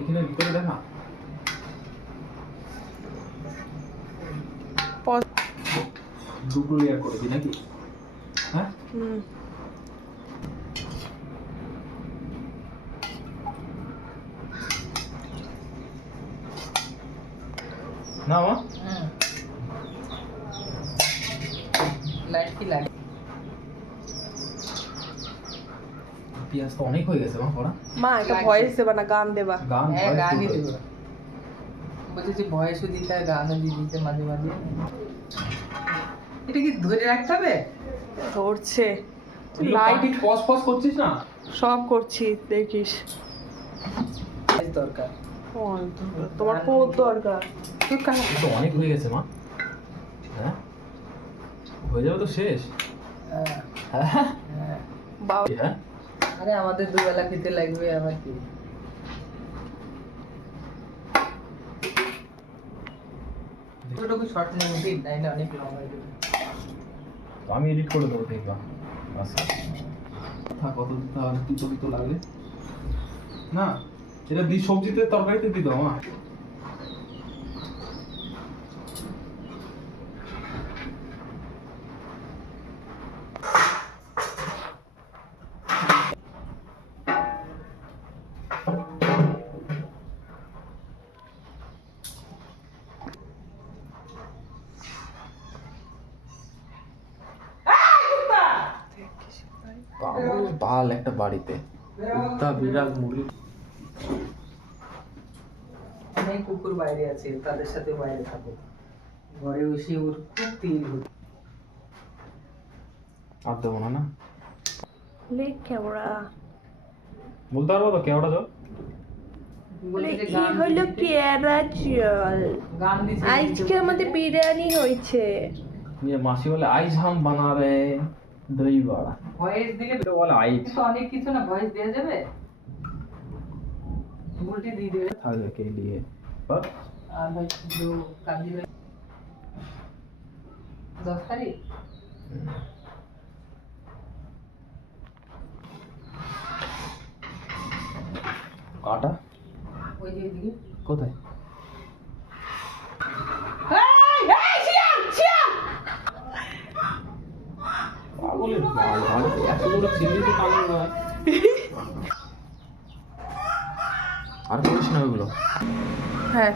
এখানে ভিতরে দেখা দুটো লেয়ার করে দিই নাকি? হ্যাঁ না মা লাইট কি লাগে? পেঁয়াজ তো অনেক হয়ে গেছে মা পড়া। মা একটা ভয়েস দেবা না, গান দেবা? গান হ্যাঁ voice গানই দিতে দেবো। বলছি যে ভয়েসও দিতে হয়, গানও দিয়ে দিতে মাঝে মাঝে। এটা কি ধরে রাখতে হবে? ধরছে তুই লাইট লাইট পজ পজ করছিস না? সব করছি, দেখিস। দরকার তোমার পোদ দরকার। তুই কাজ এ তো অনেক হয়ে গেছে মা। হ্যাঁ হয়ে যাবে তো শেষ। হ্যাঁ বাবা হ্যাঁ আরে আমাদের দুবেলা খেতে লাগবে আবার কি। ওটুকু শর্ট নিয়ে মুভি নাইলে অনেক লং হয়ে যাবে। তো আমি এডিট করে দেবো দেখবা। আচ্ছা কত দিতে হবে? দুটো লাগে না, এটা দি সবজিতে তরকারিতে দিতে মা। বাল একটা বাড়িতে কুত্তা বিড়াল মুরগি। অনেক কুকুর বাইরে আছে, তাদের সাথে বাইরে থাকো। ঘরে বসে ওর খুব তিল হচ্ছে। আর দেবো না না লে কেওড়া বলতে পারবো তো কেওটা যাও। লে কি হলো পেয়ারা জল। গান দিচ্ছে আজকে আমাদের বিরিয়ানি হয়েছে। ये मासी बोले आइज हम बना रहे हैं दही बड़ा। ভয়েস দিলে तो बोले आइज তো অনেক কিছু না, ভয়েস দেওয়া যাবে, উল্টে দিয়ে দেবে। थाले के लिए पर আর ভাই जो কাজী ভাই 10 তারিখ काटा ওই যে এদিকে কোথায়? পাগলের বাল ভাই এত বড় চিল্লিতে পাগল না। আর করিস না ওগুলো। হ্যাঁ